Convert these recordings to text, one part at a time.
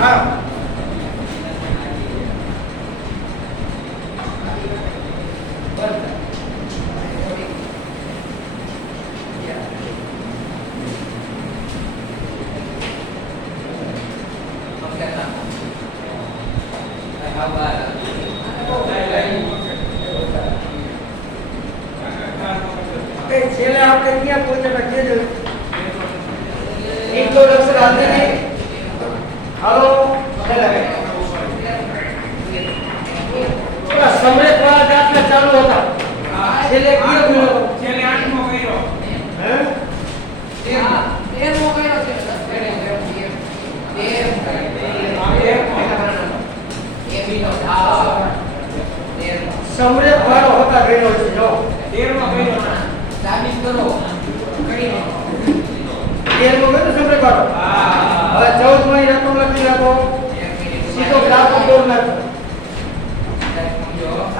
હા છેલ્લે આપણે ક્યાં પહોંચ્યા કે જો ઇન્ટ્રોડક્શન આપી ને હાલો પેલા સમરેત વાળા દાખલા ચાલુ હતા છેલ્લે કયો ગયો છેલ્લે 8મો કર્યો હે 13મો કર્યો છે સમરેત વાળો હતા ગયો છે જો 13મો કર્યો સાબિત કરો કરીને 13મો ગયો સમરેત વાળો હા હવે 14 માં રકમ લખી નાખો સીધો ગ્રાફ દોર નાખો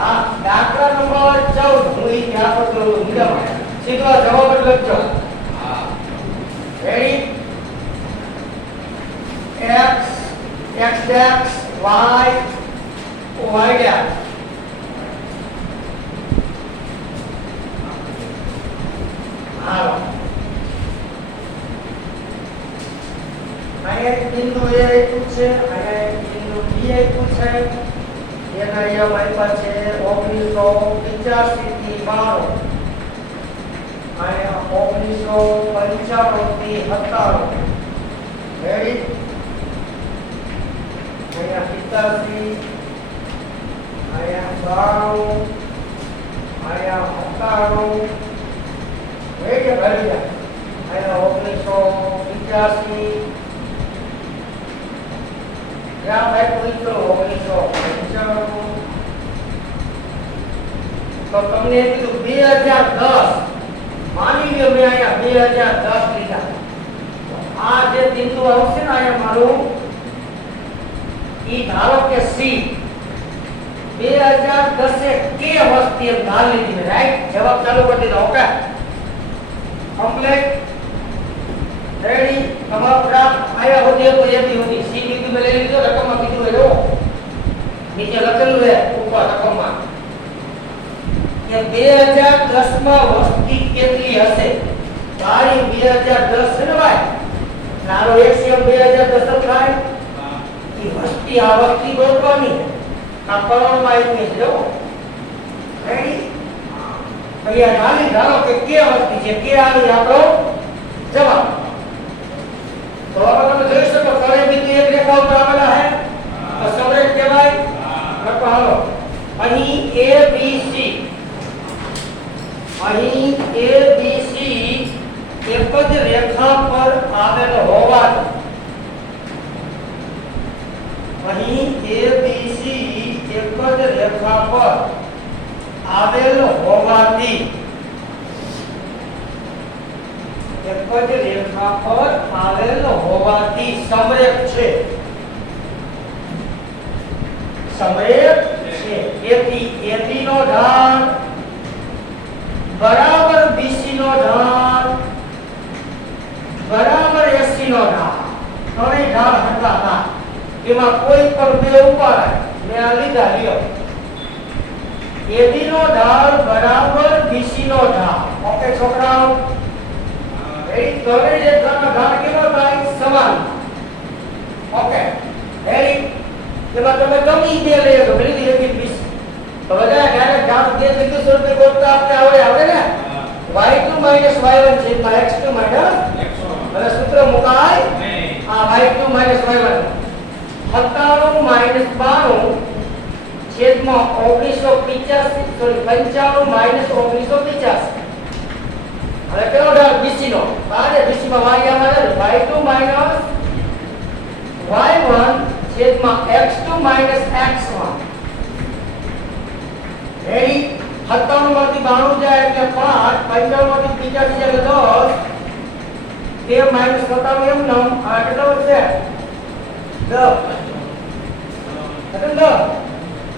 આ દાખલા નંબર 14 હું ઈ ગ્રાફ દોરું મુદ્દામાં સીધો આ જવાબ જ લખજો હા ready x x dash y y dash હાલો અહીંયા એક બિંદુ A આપ્યું છે અહીંયા એક બિંદુ B આપ્યું છે એના અહીંયા આપ્યા છે 1985 થી 92 અહીંયા 1995 થી 97 રેડી અહીંયા 87 અહીંયા 92 અહીંયા 97 રેડી ભરી જાય અહીંયા 1985 ગ્રામ આપ્યું તો 1995 તો તમને કીધું 2010 માની લ્યો મેં અહીંયા 2010 લીધા આ જે બિંદુ આવશે ને અહીંયા મારું ઈ ધારો કે C 2010 એ કે વસ્તી એમ ધાર લીધી મેં રાઈટ જવાબ ચાલુ કરી દીધો ઓકે કમ્પ્લીટ રેડી તમારો ગ્રાફ આયા હોતી તો એ બી હોતી C કીધું મેં લઈ લીધો રકમમાં કીધું એ જો નીચે લખેલું છે ઉપર રકમમાં કે 2010 માં વસ્તી કેટલી હશે તારી 2010 છે ને ભાઈ તારો એક્સિયમ 2010 થાય ઈ વસ્તી આ વસ્તી ગોતવાની આ કરોડમાં આવી છે જો રેડી અહીંયા ખાલી ધારો કે વસ્તી છે કે આવી આપણો જવાબ તો હવે તમે જોઈ શકો તળે બિંદુ એક રેખા ઉપર આવેલા છે તો સમરેખ કહેવાય લખો હાલો અહીં ABC અહીં ABC એક જ રેખા પર આવેલ હોવાથી અહીં ABC એક જ રેખા પર આવેલ હોવાથી એક જ રેખા પર આવેલ હોવાથી સમરેખ છે સમરેખ છે એથી AB નો ઢાળ બરાબર BC નો ઢાળ બરાબર AC નો ઢાળ ત્રણેય ઢાળ હતા હતા એમાં કોઈ પણ બે ઉપાડાય મેં આ લીધા લ્યો AB નો ઢાળ બરાબર BC નો ઢાળ ઓકે છોકરાઓ એ ત્રણેય રેખાનો ઢાળ કેવો થાય સમાન ઓકે રેડી એમાં તમે ગમી બે લઈ લો પેલી AB BC તો બધા ડાયરેક્ટ ઢાળ બે બિંદુ સ્વરૂપે ગોતતા આપણે આવડે ને y2 y1 છે x2 અને સૂત્ર મુકાય આ y2 y1 97 92 છેદમાં 1985 સોરી 95 1985 હવે કેવો ઢાળ BC નો બારે BC માં y આવે y2 y1 છેદમાં x2 x1 રેડી 97 માંથી 92 જાય એટલે 5 55 માંથી 85 એટલે 10 તે માઈનસ 97 એમ નામ આ કેટલો છે 10 કેટલો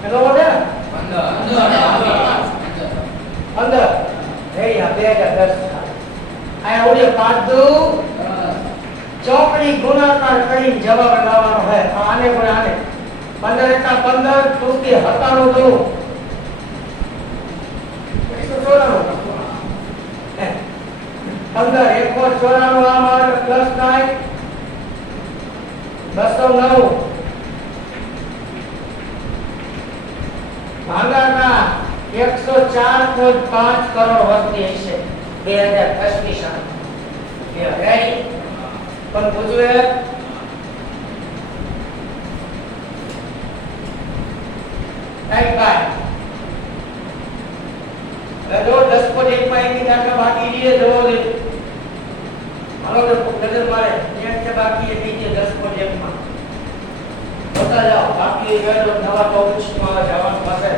કેટલો વધે 15 રેડી આ 2010 આયા ઓલી 5 2 ચોકડી ગુણાકાર કરીને જવાબ લાવવાનો છે આને આને પણ આને 15 એકા 15 તૃતીય 97 દઉં 194 15 194 આમ આવે પ્લસ 9 209 ભાગાના 104.5 કરોડ વસ્તી હશે 2010 ની સાલ રેડી પણ પૂછવે રાઈટ બાય જો 10.1 માં એની દાખલા બાકી રહે જો હાલો તો નજર મારે એક કે બાકી એ બીજે 10.1 માં બતા જાઓ બાકી એ નવા ટોપિક્સ માં જવાનું પાસે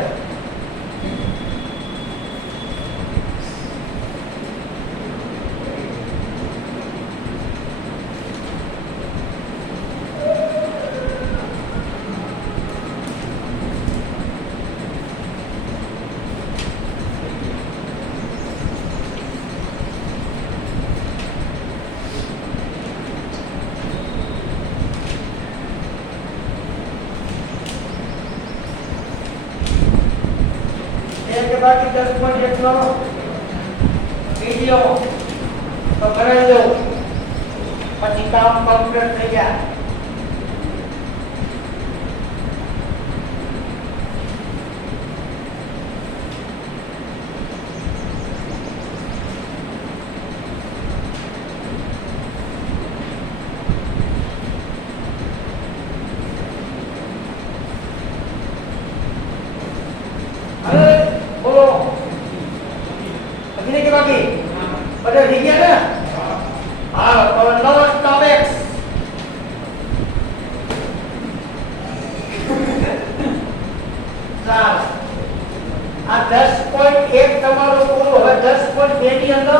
के बाकी 10.1 નો વિડિયો તો કરાવી દો પછી કામ કમ્પ્લીટ થઈ ગયા બધા થઈ ગયા ને હા તો નવો ટોપિક્સ ચાલ આ 10.1 તમારો પૂરો હવે 10.2 ની અંદર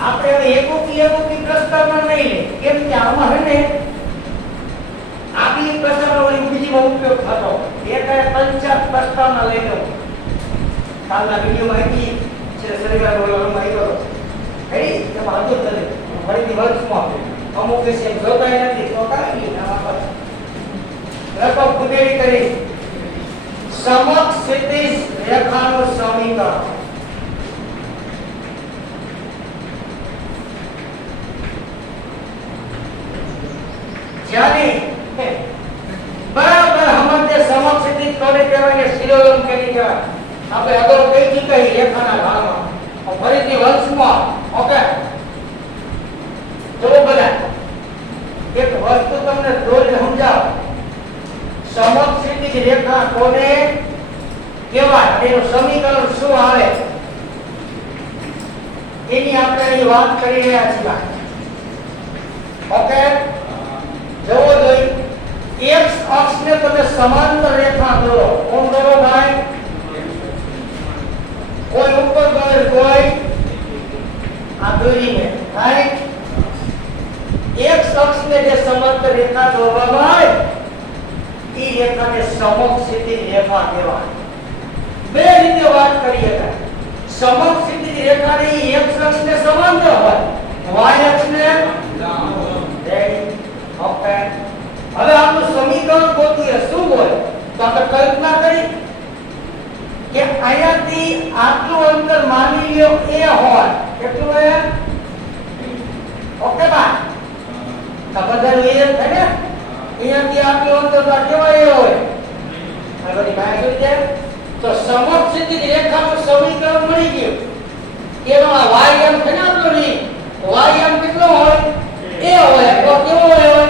આપણે હવે એકોકી પ્રસ્તાવના નહીં લે કેમ કે આમાં હે ને આપણી પ્રસ્તાવના વળી બીજીમાં ઉપયોગ થતો એકાએ પંચાયત પ્રસ્તાવના લઈ લો કાલના વિડિયોમાં હતી શરીર બોલવામાં આવ્યો રેડી કે બાજુ તને ફરીથી વર્કમાં અમુક વિશે જોતાય નથી તો કાઈ નહીં આ પર લગભગ ખુદેડી કરી સમક્ષ ક્ષિતિજ રેખાનું સમીકરણ જ્યારે બરાબર હમતે સમક્ષ ક્ષિતિજ કોને કહેવાય ને શિરોલંબ કેની કહેવાય આપણે અગાઉ કઈ ચૂક્યા રેખાના ભાગમાં ફરીથી વંશમાં ઓકે જો બધા એક વસ્તુ તમને દોરીને સમજાવ સમક્ષ ક્ષિતિજ રેખા કોને કહેવાય એનું સમીકરણ શું આવે એની આપણે અહીં વાત કરી રહ્યા છીએ ઓકે જોવો જોઈએ x અક્ષને તમે સમાંતર રેખા દોરો કોણ દોરો ભાઈ કોઈ ઉપર ગયો કોઈ આ દોરીને રાઈટ એક અક્ષને જે સમાંતર રેખા દોરવામાં આવે એ રેખાને સમક્ષ ક્ષિતિજ રેખા કહેવાય બે રીતે વાત કરીએ સમક્ષ ક્ષિતિજ રેખાને x અક્ષને સમાંતર હોય y અક્ષને ઓકે હવે આનું સમીકરણ ગોતીએ શું હોય તો આપણે કલ્પના કરી કે અહીંયાથી આટલું અંતર માની લ્યો a હોય કેટલું હોય ઓકે બા તો બધાનું એ થાય ને અહીંયાથી આટલું અંતર તો કેવાય એ હોય આ બધી ભાઈ જોઈ જાય તો સમક્ષ ક્ષિતિજ રેખાનું સમીકરણ મળી ગયું એમાં y m છે ને આપણો ની y m કેટલો હોય a હોય તો કેવો હોય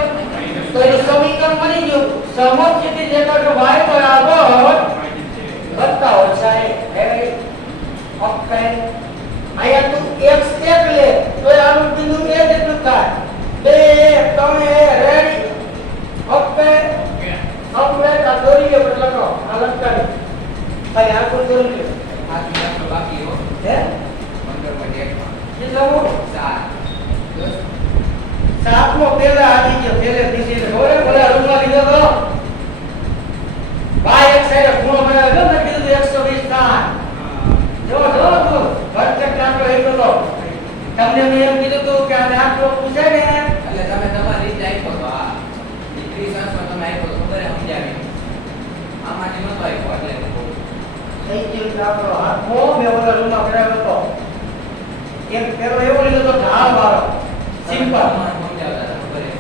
તો એનું સમીકરણ મળી ગયું સમક્ષ ક્ષિતિજ રેખા કે y બરાબર बत्ता ओछा है ओके आया तू x एक ले तो आनु बिंदु a જેટલું થાય 2 3 રેડી ઓકે આપણે આ દોરીએ બદલનો આ લખતા નહીં ખાલી આ કોઈ દોરી લે આ બીજો બાકી હો હે 15.1 માં જે જાવો 7 સાતમો પેલા આવી ગયો પેલે દીધી ઓરે બોલા રૂમમાં લીધો તો y એક સાઈડ દાખલો હાથમો મેં ઓલા રૂમમાં કરાવ્યો હતો. એક પેલો એવો લીધો તો ઢાળ વાળો સિમ્પલ તમારે સમજાવતા હતા, ખબર છે.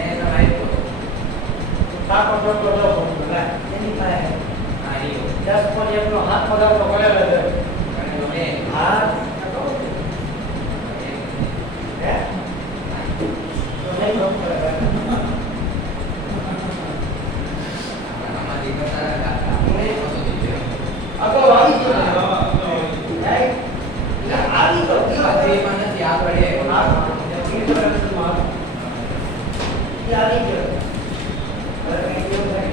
એને તમે આપ્યો. કાકો ચોટલો જો લે એની પાસે હા, ઈયો. 10.1 નો હાથમો દાખલો કરેલો છે. કારણ કે મેં હા એક હે તો નહીં ખબર પડે. આમાંથી કરતા હતા, આપણે નહોતું દીધું. આગળ આવી ગયો રાઈટ આવી તો આ એમાં નથી, આગળ એ. આવી ગયો હવે કઈ કેવું થાય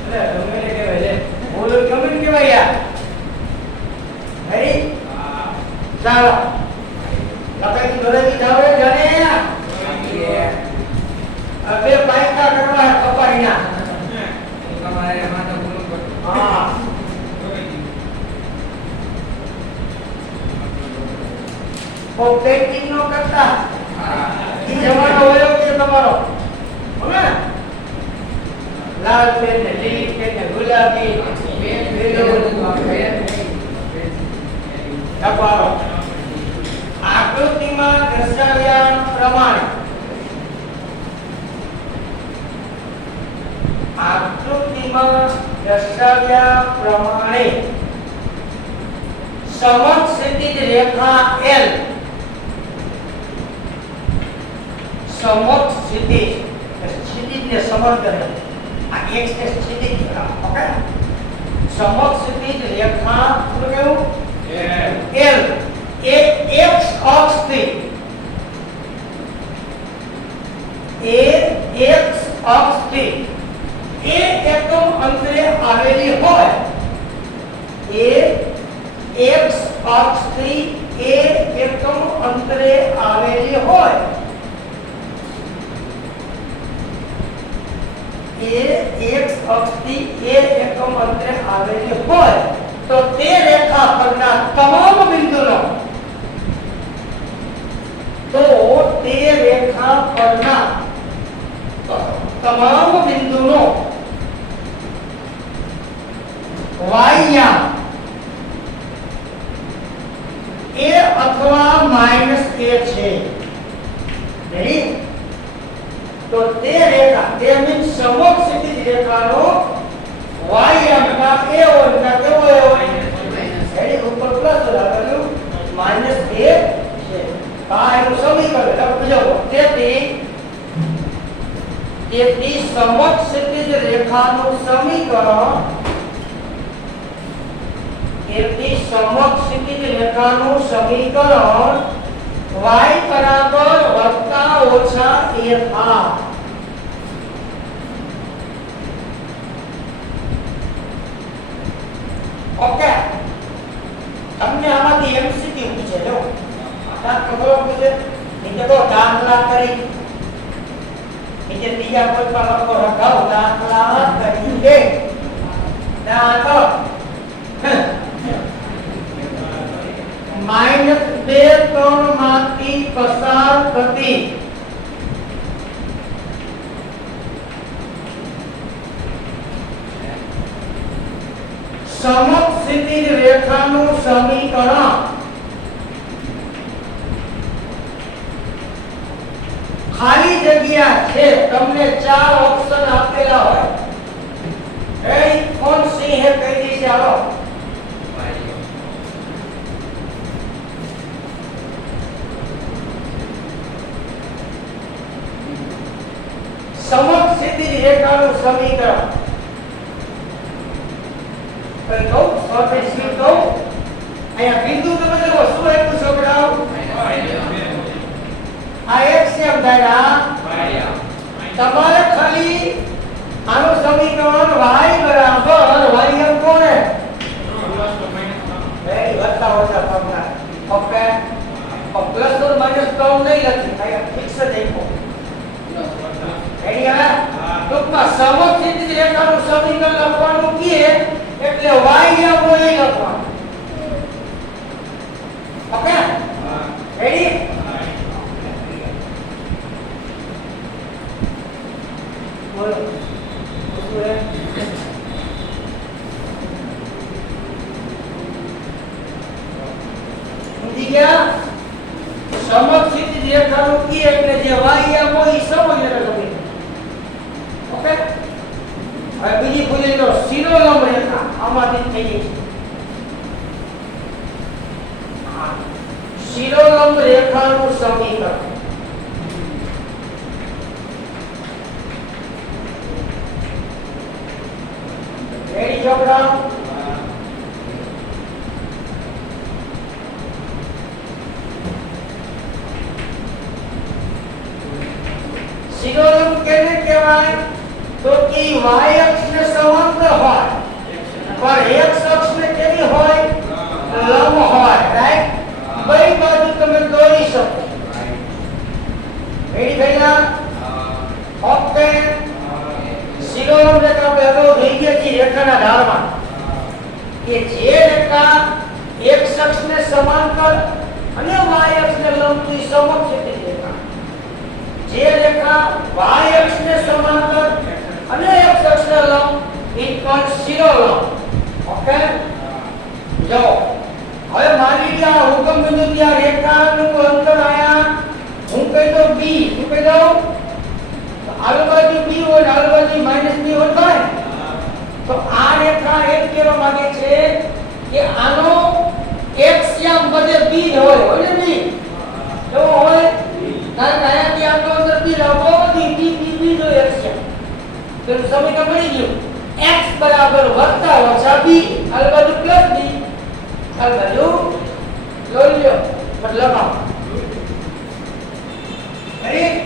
એટલે ગમે તે કહેવાય છે બોલો ગમે તે કહેવાય યાર રેડી ચાલો લખાઈ દોરેથી જાવે જાને બે પાયકા કરવા કપાઈના તમારે માથે ભૂલું પડતું. હા ઓપરેટિંગ નો કરતા હા. ઈ જમાનો હોય કે તમારો હે લાલ પેન ને લીલી પેન ને ગુલાબી પેન લીલું ડબ્બારો આકૃતિમાં દર્શાવ્યા પ્રમાણે સમક્ષિતિજ રેખા L સમક્ષિતિજ ક્ષિતિજને સમર કરે આ x ને ક્ષિતિજ ઓકે સમક્ષિતિજ રેખા શું કહેવું L એ x અક્ષથી એ એકમ અંતરે આવેલી હોય એ x અક્ષથી એ એકમ અંતરે આવેલી હોય એ x અક્ષથી એ એકમ અંતરે આવેલી હોય તો તે રેખા પરના તમામ બિંદુનો વાયયામ a અથવા -a છે રેડી તો તે રેખા તે મીન્સ સમક્ષિતિજ રેખાનો વાયયામના a હોય કેવો હોય રેડી ઉપર પ્લસ લગાવ્યું -a છે આ એનું સમીકરણ તમે સમજો તેથી સમક્ષિતિજ રેખાનું સમીકરણ y બરાબર વત્તા ઓછા a થાય ઓકે તમને આમાંથી એમસીક્યુ પૂછે જો આ ખબર પૂછે નીચે તો દાખલા કરી નીચે ત્રીજા પદમાં લખો રખાવ દાખલા તરીકે દાખલો -2 3 માંથી પસાર થતી સમક્ષિતિજ રેખાનું સમીકરણ ખાલી જગ્યા છે તમને 4 ઓપ્શન આપેલા હોય એ કોણ સી હે કહી દીજે ચાલો સમક્ષિતિજ રેખાનું સમીકરણ કઈ કહું સોતે સી કહું અહીંયા બિંદુ તમે દેખો શું આપ્યું છોકરાઓ આ એક સેમ થાય તમારે ખાલી આનું સમીકરણ y બરાબર y કોને વેરી વત્તા ઓછા formula okay plus or minus તો નહીં લખી અહીંયા ફિક્સ જ આપ્યો રેડી હવે ટૂંકમાં સમક્ષિતિજ રેખાનું સમીકરણ લખવાનું કીએ એટલે y બોલી લખવાનું ઓકે રેડી બોલો હજી ભૂલી લો શિરોલંબ રેખા આમાંથી થઈ ગઈ છે. હા. શિરોલંબ રેખાનું સમીકરણ રેડી છોકરાઓ? શિરોલંબ કેને કહેવાય? તો કે y અક્ષને સમાંતર હોય પણ x અક્ષને કેવી હોય? લંબ હોય, રાઈટ? બે બાજુ તમે દોરી શકો. રેડી થઈલા? ઓકે. શિરોલંબ રેખા પહેલો થઈ ગયા છે રેખાના ઢાળમાં કે જે રેખા x અક્ષને સમાંતર અને y અક્ષને લંબ થી સમક્ષ છે તે રેખા. જે રેખા y અક્ષને સમાંતર અને x અક્ષને લંબ it called શિરોલંબ. ઓકે? જો હવે માની લો આ હુકમ બિંદુ થી આ રેખાનું અંતર આયા હું કહી દઉં b. શું કહી દઉં? તો આલુ બાજુ b હોય આલુ બાજુ -b હોય ભાઈ. તો આ રેખા એમ કહેવા માંગે છે કે આનો x યામ બધે b હોય ને b જો હોય કારણ કે અહીંયાથી આટલું અંતર b લાવો બધી b જો x છે તો સમીકરણ મળી ગયું x બરાબર વત્તા ઓછા b આલુ બાજુ પ્લસ b આલુ બાજુ લઈ લ્યો મતલબ આ રેડી.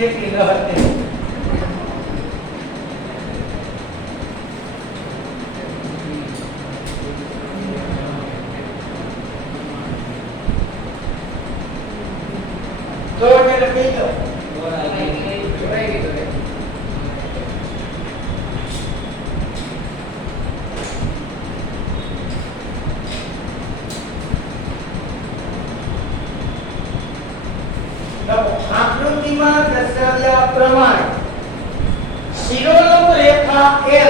એક લીલો હતે તો એટલે લખી દો આકૃતિમાં દર્શાવ્યા પ્રમાણે શિરોલંબ રેખા L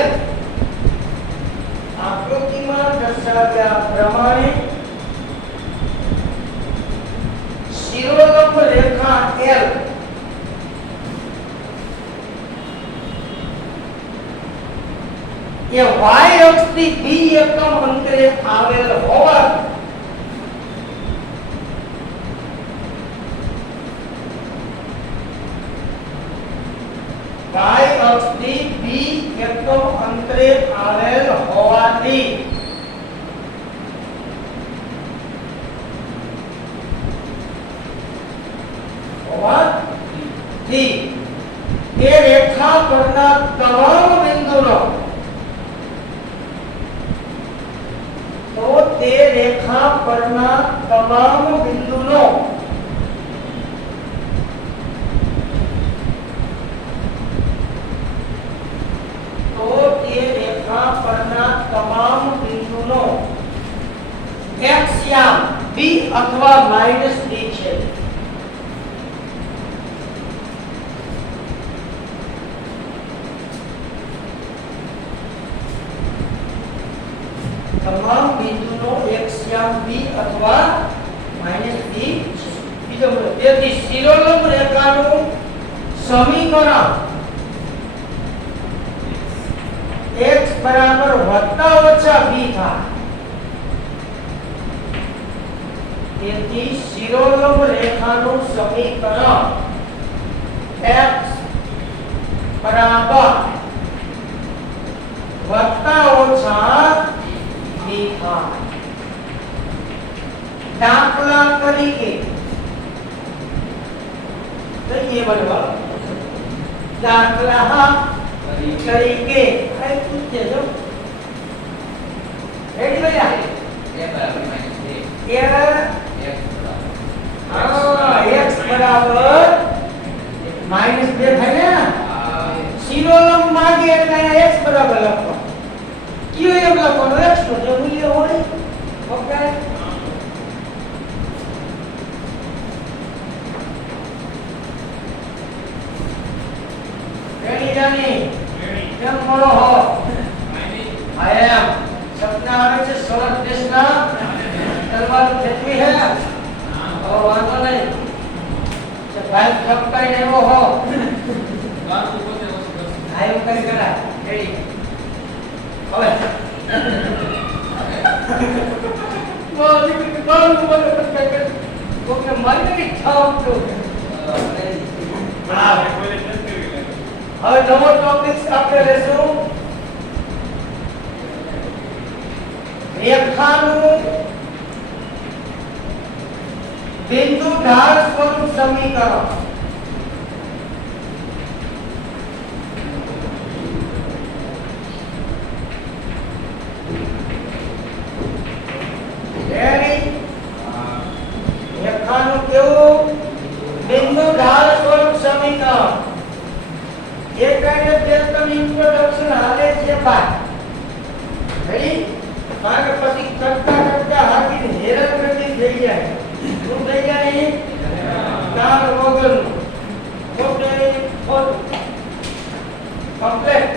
આકૃતિમાં દર્શાવ્યા પ્રમાણે શિરોલંબ રેખા L એ y અક્ષથી b એકમ અંતરે આવેલ હોવાથી y અક્ષથી b એકમ અંતરે આવેલ હોવાથી તે રેખા પરના તમામ બિંદુનો x યામ b અથવા -b છે. તમામ બિંદુનો x યામ b અથવા -b છે. બીજો મુદ્દો તેથી શિરોલંબ રેખાનું સમીકરણ x બરાબર વત્તા ઓછા b થાય. તેથી શિરોલંબ રેખાનું સમીકરણ x બરાબર વત્તા ઓછા b થાય. દાખલા તરીકે કહીએ બનવા દાખલા તરીકે આ પૂછે જો રેડી ભૈયા x બરાબર -2 થાય ને શિરોલંબ માંગે એટલે x બરાબર લખો કયો એમ લખવાનો x નો જે મૂલ્ય હોય. ઓકે રેડી જાની કેમ મળો હો માયની આઈ એમ સપના આવે છે સરસ દેશના તલવાર ફેંકવી હે ઓ વાંધો નહીં જે ભાઈ ઠપકાઈ એવો હો વાત પોતે ઓછું કરશે આયુ કરી કરા રેડી હવે કોકે મને કે ઠામ તો હા કોઈ નથી કરી હવે નવો ટોપિક આપણે લેશું રેખાનું બિંદુ ઢાળ સ્વરૂપ સમીકરણ રેડી રેખાનું કેવું બિંદુ ઢાળ સ્વરૂપ સમીકરણ એક કારણે તેનું ઇન્ટ્રોડક્શન હાલે છે બાદ રેડી કારણ કે પછી કરતા કરતા હાકીને હેરાનગતિ થઈ જાય શું થઈ જાય કામ વગરનું ખોટું કમ્પ્લેટ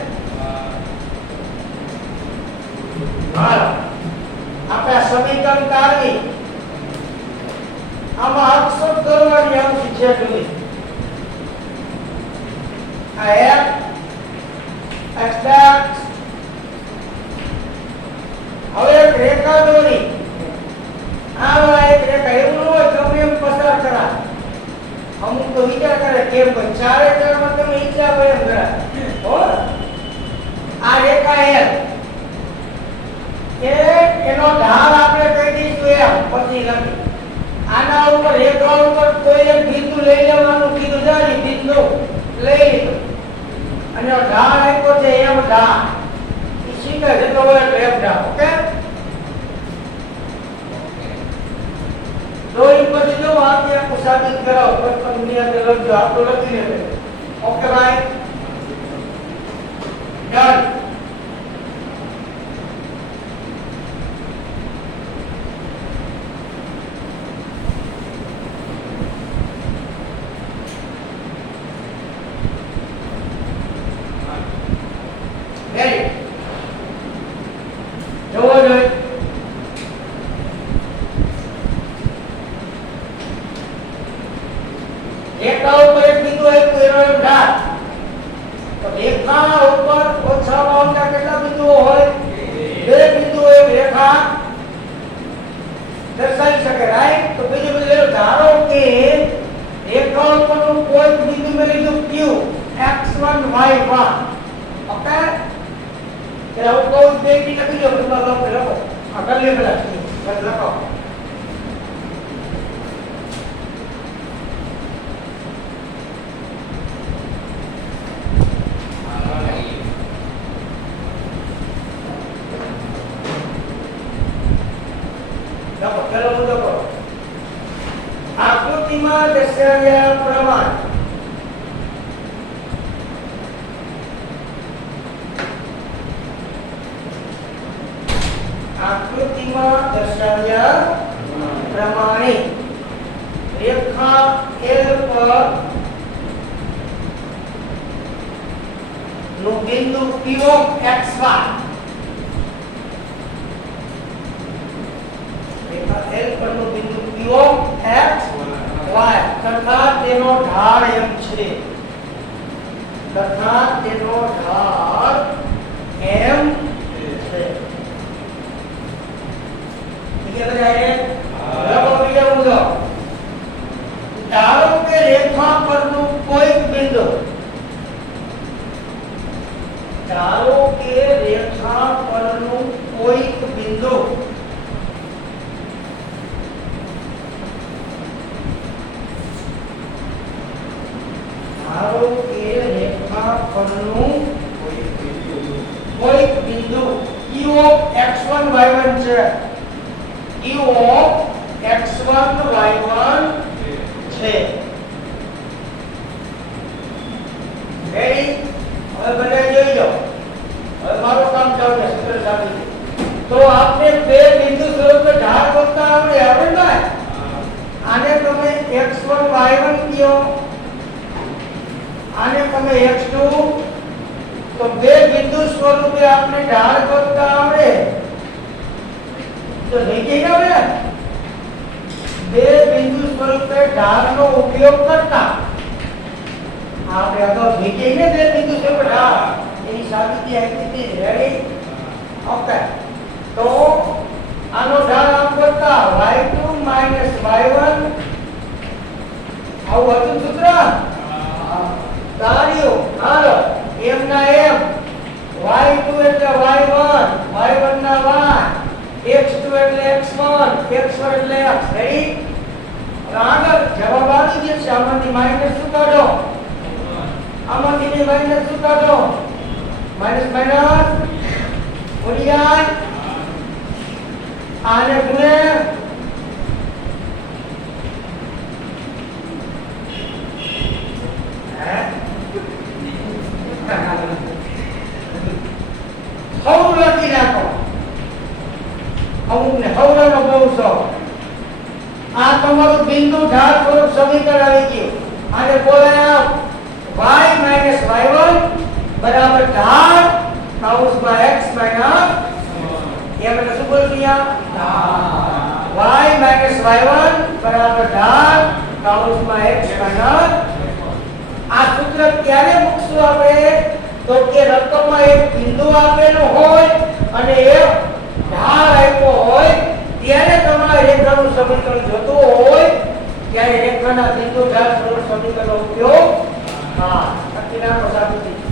હાલો આપણે આ સમીકરણ કાઢી આમાં અક્ષર કરવાની આવશે છે જોઈ આ f x હવે એક રેખા દોરી આવા એક રેખા એવું ન હોય ગમે એમ પસાર કરા અમુક તો વિચાર કરે કેમ કોઈ ચારે ચારમાં તમે ઈચ્છા હોય એમ કરા હો આ રેખા એલ કે એનો ઢાળ આપણે કહી દઈશું એમ પછી લખી આના ઉપર રેખા ઉપર કોઈ એક બિંદુ લઈ લેવાનું કીધું જારી બિંદુ લઈ લીધું અને ઢાળ આપ્યો છે એમ ઢાળ ઈ શીખે જેટલો હોય એટલો એમ ઢાળ ઓકે ડ્રોઈંગ પછી જો આપણે આખું સાબિત કરાવો પ્રથમ નિયતે લખજો આપણું લખી લેજો ઓકે ભાઈ ડન રેડી જોવો જોઈએ રેખા ઉપર એક બિંદુ આપ્યું એનો એમ ઢાળ તો રેખા ઉપર ઓછામાં ઓછા કેટલા બિંદુઓ હોય બે બિંદુઓ એક રેખા દર્શાવી શકે રાઈટ તો બીજું બધું ધારો કે રેખા ઉપરનું કોઈ બિંદુ મેં લીધું q x1 y1 ઓકે કે આવું કોઈ બે કી લખી દો તમારા લખો લખો આ કરી લે પેલા બસ લખો લખો પેલો મુદ્દો કરો આકૃતિમાં દર્શાવ્યા પ્રમાણે આકૃતિમાં દર્શાવ્યા પ્રમાણે રેખા L પર નું બિંદુ P of xy Rekha L પર નું બિંદુ P of xy તથા તેનો ઢાળ m છે તથા તેનો ઢાળ m છે ये बताइए लखो बीजा मुद्दो ધારો કે રેખા પરનું કોઈ બિંદુ ધારો કે રેખા પરનું કોઈ બિંદુ ધારો કે રેખા પરનું કોઈ બિંદુ q of x1 y1 છે q of x1 y1 છે રેડી હવે બધા જોઈ લો હવે મારું કામ ચાલુ છે સૂત્ર સાબિત તો આપને બે બિંદુ સ્વરૂપે ઢાળ ગોતતા આવડે ને આને તમે x1 y1 કયો આને તમે x2 તો બે બિંદુ સ્વરૂપે આપણે ઢાળ કરતા આવડે તો થઈ ગઈ ને હવે બે બિંદુ સ્વરૂપે ઢાળનો ઉપયોગ કરતા આપણે અગાઉ થઈ ગઈ ને બે બિંદુ સ્વરૂપે ઢાળ એની સાબિતી આપી હતી રેડી ઓકે તો આનો ઢાળ આમ કરતા y2 y1 આવું હતું સૂત્ર તાળીઓ હાલો m ના m y2 એટલે y1 y1 ના y x2 એટલે x1 x1 એટલે x રેડી આગળ જવાબ આવી ગયો છે આમાંથી માઈનસ શું કાઢો આમાંથી માઈનસ શું કાઢો માઈનસ માઈનસ ઓડિયા આને ગુણે હવ લખી નાખો અમુક ને હવનો બહુ શોખ આ તમારું બિંદુ ઢાળ સ્વરૂપ સમીકરણ આવી ગયું આને બોલાય y-y1 બરાબર ઢાળ કૌંસમાં x માઈનસ એમ એટલે શું બોલું અહીંયા y-y1 બરાબર ઢાળ કૌંસમાં x માઈનસ આ સૂત્ર ક્યારે મૂકશું આપણે તો કે રકમમાં એક બિંદુ આપેલું હોય અને એક ઢાળ આપ્યો હોય ત્યારે તમારે રેખાનું સમીકરણ જોતું હોય ત્યારે રેખાના બિંદુ ઢાળ સ્વરૂપ સમીકરણનો ઉપયોગ લખી નાખો સાબિતી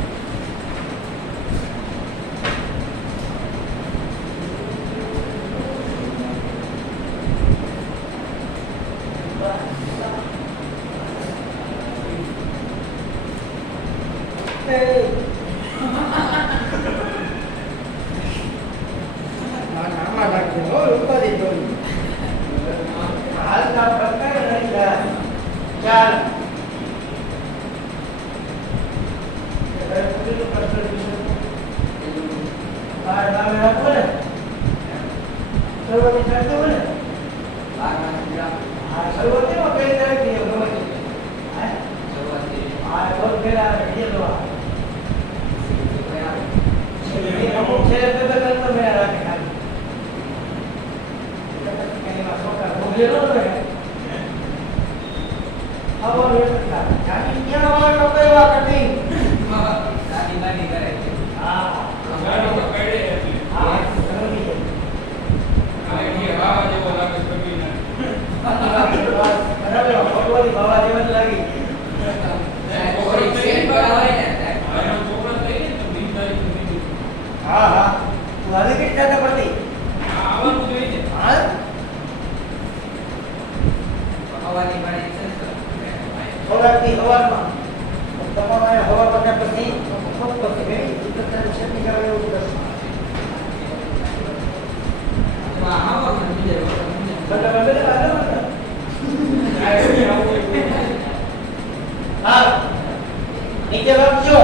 નીચે લખજો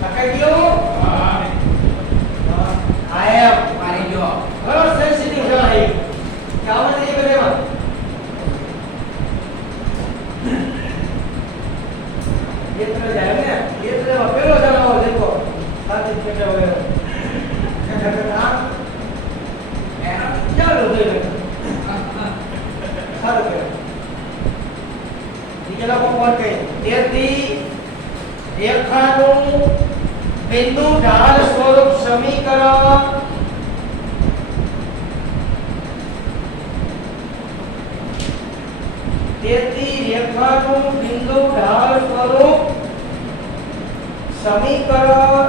લખાઈ ગયો આયા મારી જો બરોબર સેન્સિટિવ છે આ કાવન એ બરેમાં ये तो जाएगा ये तो पेलो जाना हो देखो साथ ही कैसे हो गया क्या लो दे सारू के નીચે લખો કોણ કહે તેથી રેખાનું બિંદુ ઢાળ સ્વરૂપ સમીકરણ તેથી રેખાનું બિંદુ ઢાળ સ્વરૂપ સમીકરણ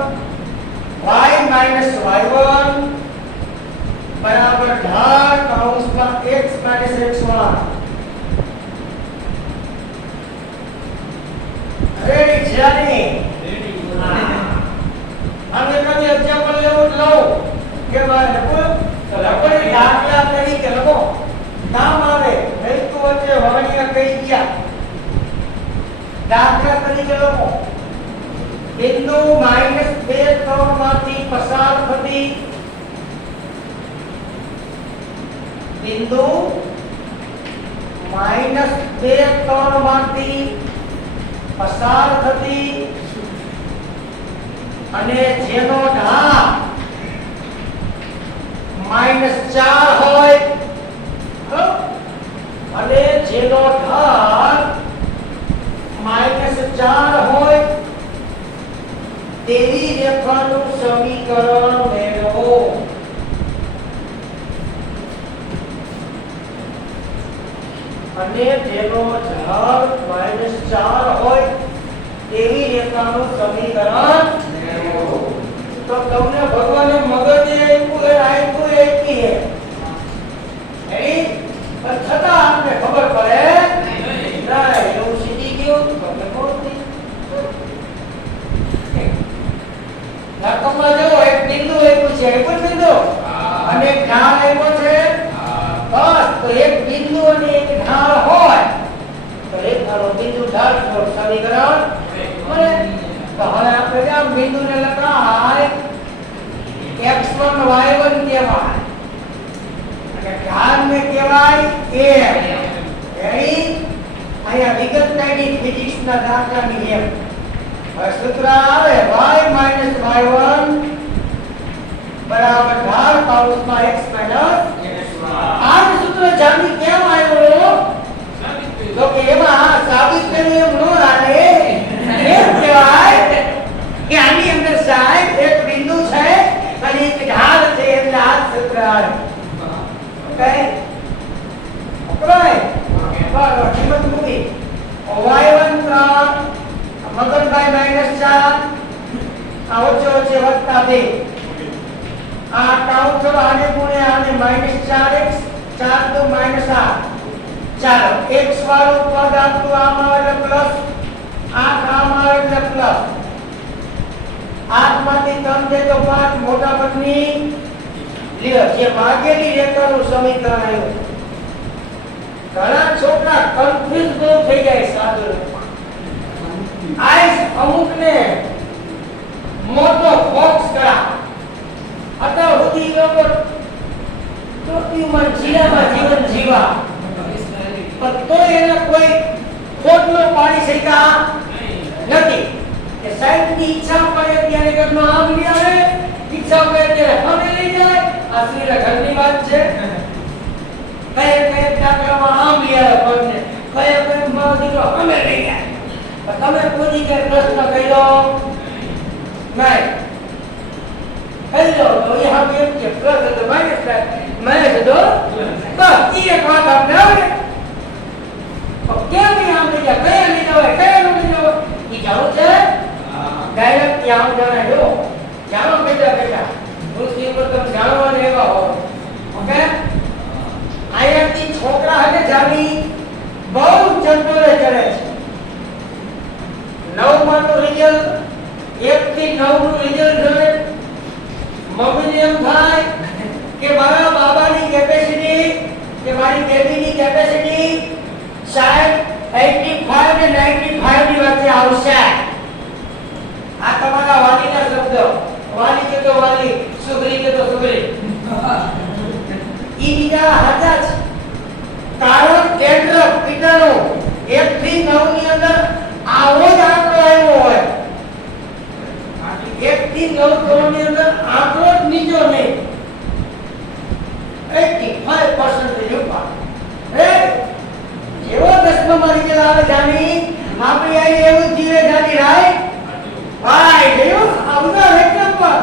y-y1 બરાબર ઢાળ કૌંસમાં x - x1 રેડી છે આની આને કદી એક્ઝામ્પલ લેવું લો કે મારે તો લખો દાખલા તરીકે લખો નામ આવે હેતુ વચ્ચે વાણિયા કહી ગયા દાખલા તરીકે લખો બિંદુ -2 3 માંથી પસાર થતી બિંદુ -2 3 માંથી પસાર થતી અને જેનો ઢાળ -4 હોય અને જેનો ઢાળ -4 હોય તેવી રેખાનું સમીકરણ મેળવો. અને જેનો ઢાળ -4 હોય તેવી રેખાનું સમીકરણ મેળવો. તો તમને ભગવાને મગજે આપ્યું એકી હે એની પણ છતાં આપને ખબર પડે નહીં. એવું સીધી ગયું તમને ખબર નહીં. રકમમાં જો એક બિંદુ આપ્યું છે, એક જ બિંદુ અને એક ઢાળ આપ્યો છે. બસ તો એક બિંદુ અને એક ઢાળ હોય તો રેખાનો બિંદુ ઢાળ નું સમીકરણ મળે. તો હવે આપણે આમ બિંદુને લખાય x1 y1 કહેવાય અને ઢાળને કહેવાય a. રેડી? અહીંયા વિગત કાઢી ફિઝિક્સના દાખલાની એમ. હવે સૂત્ર આવે y - y1 બરાબર ઢાળ કૌંસમાં x - આ સૂત્ર જામી કેમ આવ્યો? તો કે એમાં સાબિત કર્યું એમ નો હાલે. એમ કહેવાય કે આની અંદર સાહેબ એક બિંદુ છે અને એક ઢાળ છે એટલે આ સૂત્ર આવે. ઓકે ઓકે બરાબર કિંમત મૂકી y1 3 મગનભાઈ -4 આ ઓછો ઓછે વત્તા 2 આ કાઉન્ટ કરો આને ગુણ્યા આને -4x 4 તો -8. ચાલો x વાળું પદ આપણું આમાં આવે એટલે પ્લસ 8 આમાં આવે એટલે પ્લસ 8 માંથી 3 દે તો 5 મોટા પદની લ્યો જે માગેલી રેખાનું સમીકરણ આવ્યું. ઘણા છોકરા કન્ફ્યુઝ બહુ થઈ જાય સાદું. આઈસ અમુકને મોટો બોક્સ કરા અત્યાર સુધી લોકો ટોપીમાં જીરામાં જીવન જીવા પણ તો એને કોઈ ખોટનો પાડી શક્યા નથી. કે સાહેબની ઈચ્છા પડે ત્યારે ઘરનો આમ લઈ આવે, ઈચ્છા પડે ત્યારે અમે લઈ જાય. આ શ્રીના ઘરની વાત છે. કઈ દાખલામાં આમ લઈ આવે પગને, કઈ મારો દીકરો અમે લઈ જાય. તમે કોઈ કે પ્રશ્ન કર્યો નહીં કહી દો તો એ હા એમ કે પ્લસ તો માઈનસ માઈનસ તો બસ ઈ એક વાત આપણે આવે. તો કેમ આમ લઈ જાય, કયા લઈ જવાય, કયા લઈ જવાય ઈ જાણો છે. ડાયરેક્ટ ત્યાં જણાય જો જાણો બેટા પૃથ્વી પર તમે જાણવાને એવા હો. ઓકે આયાથી છોકરા હે જાની બહુ ચંટોરે ચડે છે. 9 નું રિઝલ્ટ 1 થી 9 નું રિઝલ્ટ જોડે મમ્મીને એમ થાય કે મારા બાબાની કેપેસિટી કે મારી બેબીની કેપેસિટી શાયદ 85 ને 95 ની વચ્ચે આવશે. આ તમારા વાલીના શબ્દ. વાલી કે તો વાલી, સુગરી કે તો સુગરી. ઈ બીજા હાચા છે. કારણ કેન્દ્ર પિતાનો 1 થી 9 ની અંદર આવો જ આંકડો આવ્યો હોય. 1 થી 9 ની અંદર આંકડો જ નીચો નહીં. 85% ઉપર. જેવો 10માં રિઝલ્ટ આવે જાની આપણી આઈ એવું જીવે જાની રાઈટ. ભાઈ જોયું આવના વેક્ટર પર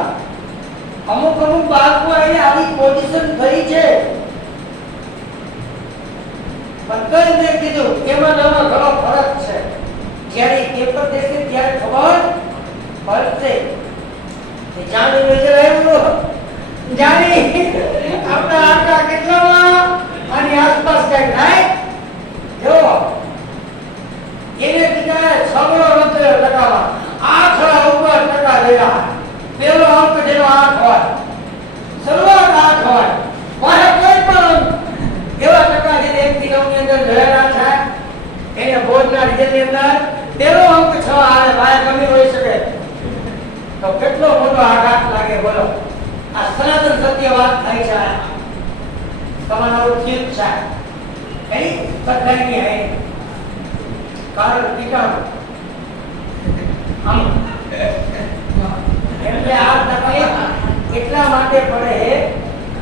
અમુક બાળકો આઈ આવી પોઝિશન થઈ છે. પણ મેં કીધું એમાં નામાં ઘણો ફરક છે. જ્યારે પેપર દેશે ત્યારે ખબર પડશે. જાણી નજર આવ્યું જાણી આપણા આંકડા કેટલામાં આની આસપાસ કઈ રાઈટ. જો એને કીધા છગડો નતો લગાવવા, 8 ઉપર ટકા લેવા. પેલો અંક જેનો 8 હોય, શરૂઆત 8 હોય, મારે કોઈ પણ એવા ટકા જે 1 થી 9 ની અંદર રહેલા છે એને બોર્ડના રિઝલ્ટ ની અંદર પેલો અંક 6 આવે. વાય કમી હોઈ શકે તો કેટલો મોટો આઘાત લાગે બોલો. આ સનાતન સત્ય વાત થાય છે. તમારું થયું છે એની સત્યની હે કારણ ટીકા આમ એટલા માટે પણ એ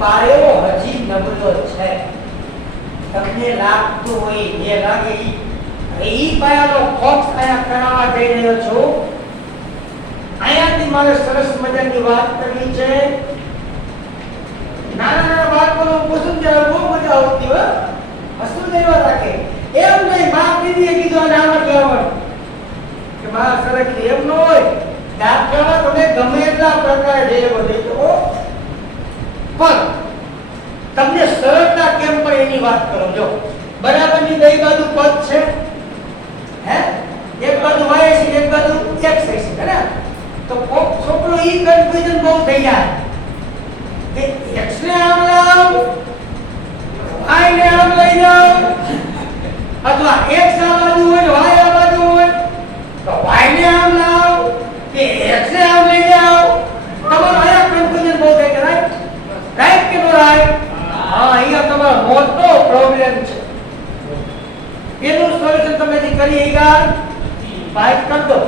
પાયો હજી નબળો છે. તમને લાગતું હોય જે લાગે ઈ પાયાનો ફોક્સ આયા કરાવવા જઈ રહ્યો છું. અહીંયાથી મારે સરસ મજાની વાત કરવી છે. નાના બાળકોનું પૂછું ત્યારે બહુ મજા આવતી હોય, હસવું દેવા રાખે. એમ નહીં બાપ દીદીએ કીધું અને આમાં કહેવાનું કે મારા સરસ એમ ન હોય. દાખલામાં તમે ગમે એટલા પ્રકારે જે બધે તો પણ તમને સરળતા કેમ પણ એની વાત કરો. જો બરાબરની બે બાજુ પદ છે, હે એક બાજુ y છે એક બાજુ x છે, હે ને? તો છોકરો ઈ કન્ફ્યુઝન બહુ થઈ જાય કે x ને આમ લાવ, y ને આમ લઈ જાઓ, અથવા x આ બાજુ હોય y આ બાજુ હોય તો y ને આમ લાવ કે x ને આમ લઈ જાઓ. તમારો આયા કન્ફ્યુઝન બહુ થઈ જાય. રાઈટ કે નો રાઈટ? હા, અહીંયા તમારો મોટો પ્રોબ્લેમ છે. એનું સોલ્યુશન તમે જે કરી ગયા ફાઇટ કર દો.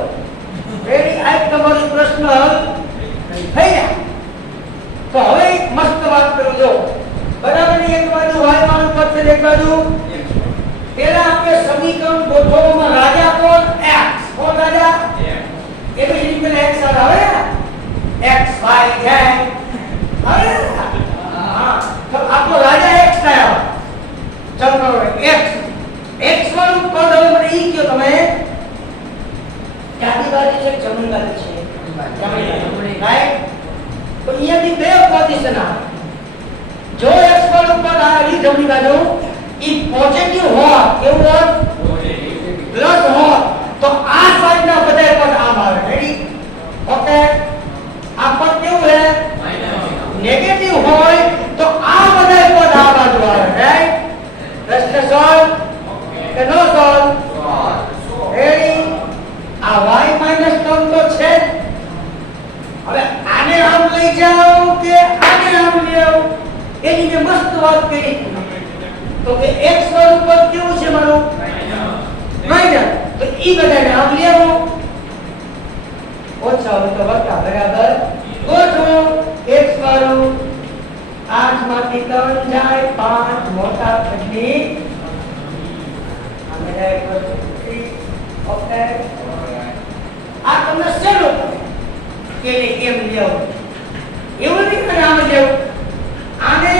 રેડી? આ તમારો પ્રશ્ન હલ થઈ ગયા. તો હવે એક મસ્ત વાત કરું. જો બરાબરની એક બાજુ y વાળું પદ છે, એક બાજુ પહેલા આપણે સમીકરણ ગોઠવવામાં રાજા કોણ? x. કોણ રાજા? એ તો એની પહેલા x આવે ને, x y z આવે ને. હા, તો આપણો રાજા x થાય. ચાલો x x વાળું પદ હવે મને ઈ કયો તમે ડાબી બાજુ છે જમણી બાજુ છે? જમણી. રાઈટ? તો અહીંયાથી બે પોઝિશન આવે. જો x વાળું પદ આવી જમણી બાજુ ઈ પોઝિટિવ હોય, કેવું હોય? પ્લસ હોય, તો આ સાઈડના બધા પદ આમ આવે. રેડી? ઓકે. આ પદ કેવું છે? નેગેટિવ હોય તો આ બધા પદ આ બાજુ આવે. રાઈટ? પ્રશ્ન સોલ્વ કે નો સોલ્વ? રેડી? આ y માઈનસ ટર્મ તો છે. હવે આને આમ લઈ જાઓ કે આને આમ લઈ આવો, એની મેં મસ્ત વાત કરી. તો કે x વાળું પદ કેવું છે મારું? માઈનસ. તો ઈ બધાને આમ લઈ આવો. ઓછા હોય તો વત્તા બરાબર ગોઠવો. x વાળું 8 માંથી 3 જાય 5 મોટા પદની આને ડાયરેક્ટ કરો. ઓકે. આ તમને સહેલું પડે કે કેમ લેવો. એવું નહીં કે આમ લેવું. આને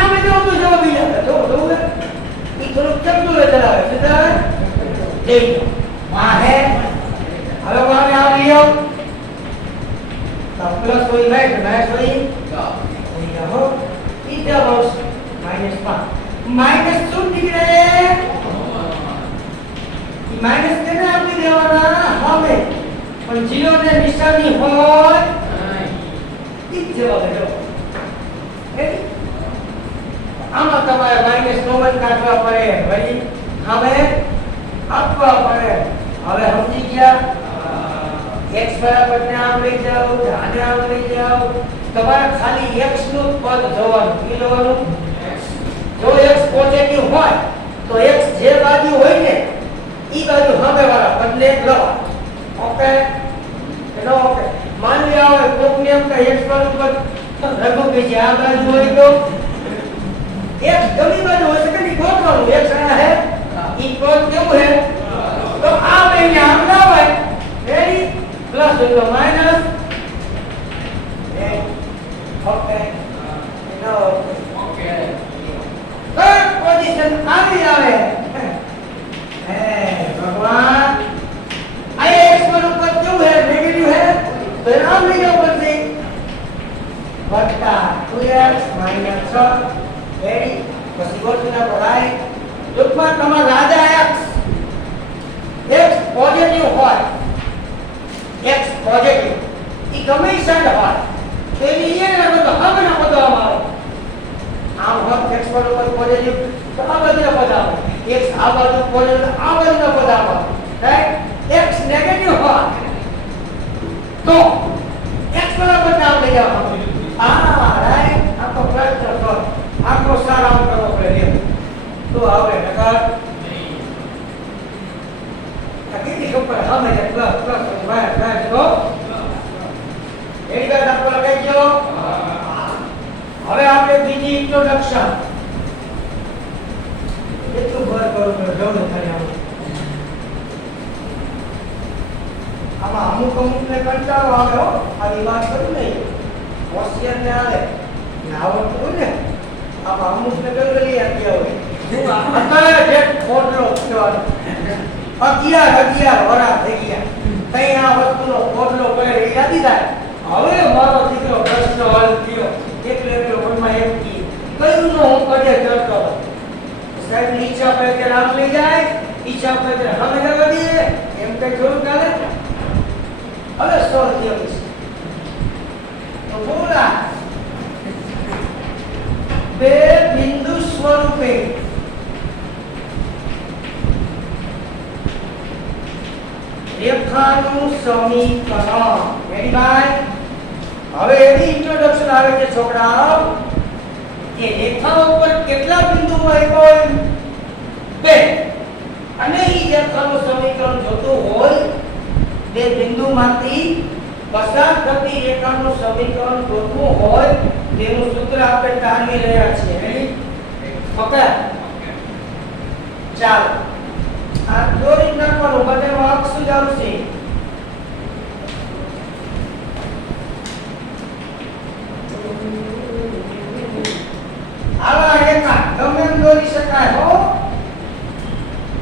આમે જવું તો જવાબ ઈ આવે. જો ઈ થોડુંક ચપટું ચલાવે. સીધા જઈ વાહે. હવે આને આમ લ્યો તો પ્લસ હોય રાઈટ, માઈનસ હોય હો. ઈ જવાબ આવશે -5. માઈનસ શું નીકળે? માઈનસ કેને આપી દેવાના? હવે પણ 0 ને નિશાની હોય ઈ જવાબ જો. આમાં તમારે માઈનસ નોમન કાઢવા પડે, વળી હવે આપવા પડે. હવે સમજી ગયા? x બરાબર ને આમ લઈ જાઓ, આને આમ લઈ જાઓ. તમારે ખાલી x નું પદ જોવાનું. કી જોવાનું? જો x પોઝિટિવ હોય તો x જે બાજુ હોય ને ઈ બાજુ સામે વાળા બદલે લવા. ઓકે? એનો ઓકે. માન લે આવે કોક ને એમ કે x વાળું પદ રઘુ કે જે આ બાજુ હોય તો x જમણી બાજુ હોય છે કે નહીં ગોઠવાનું. x આયા હે ઈ પદ કેવું હે? તો આ લઈને આમ ના હોય. રેડી? પ્લસ હોય તો માઈનસ. ઓકે. એનો ઓકે. થર્ડ પોઝિશન આવી આવે. હે ભગવાન, આ x વાળું પદ કેવું હે? નેગેટિવ હે. તો આમ લઈ જાવ પડશે. વત્તા 2x માઈનસ 6. રેડી? પછી ગોઠવીના પર રાઈટ. ટૂંકમાં તમારો રાજા x પોઝિટિવ હોય, x પોઝિટિવ ઈ ગમે સાઈડ હોય તો એની એને બધો હમણાં બદલવામાં આવે. આમ હોત x વાળું પોઝિટિવ તો આ બધું પદ આવે. x આ બાજુ પોઝિટિવ આ બાજુ પદ આવે. રાઈટ? x નેગેટિવ હોય તો x બરાબર નામ લઈ જવાનું. હા, રાઈટ? આ તો પ્રશ્ન સોલ્વ. આખો સારાંશ કરવો પડે. તો આવે નકર કેટલી ખબર સામે પ્લસ પ્લસ માઇનસ માઇનસ તો એની વાત આપણે લગાઈ ગયો. ઇન્ટ્રોડક્શન એટલું ભર કરું તો જવું થાય આમાં અમુકને કંટાળો આવે હો આવી વાત કરું નહીં હોશિયાર ને આવે ને આવડતું ને આમાં અમુકને ગલગલી આપી આવે અત્યારે જે ખોટલો કહેવાનો 11 વરા થઈ ગયા તઈ આ વસ્તુનો ખોટલો કરે એ યાદી થાય હવે મારો દીકરો પ્રશ્ન હલ થયો એટલે મનમાં એમ કયું નો હું કડે કરતો સાહેબ ઈચ્છા પર કે રામ લઈ જાય ઈચ્છા પર કે હમ જવા દઈએ એમ કઈ જોયું ચાલે હવે સોળ દિવસ તો બોલા બે બિંદુ સ્વરૂપે રેખાનું સમીકરણ રેડી ભાઈ હવે એની ઇન્ટ્રોડક્શન આવે છે છોકરાઓ કે રેખા ઉપર કેટલા બિંદુઓ હોય બે અને ઈ રેખાનું સમીકરણ જોતું હોય બે બિંદુમાંથી પસાર થતી રેખાનું સમીકરણ જોતું હોય તેનું સૂત્ર આપણે તારવી રહ્યા છીએ રેડી ઓકે ચાલો આ દોરી નાખવાનું બંનેમાં અક્ષ જ આવશે આવા રેખા ગમે એમ દોરી શકાય હો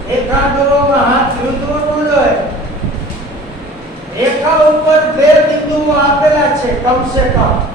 રેખા દોરવામાં હાથ વિરુદ્ધ ન હોય રેખા ઉપર બે બિંદુઓ આપેલા છે કમ સે કમ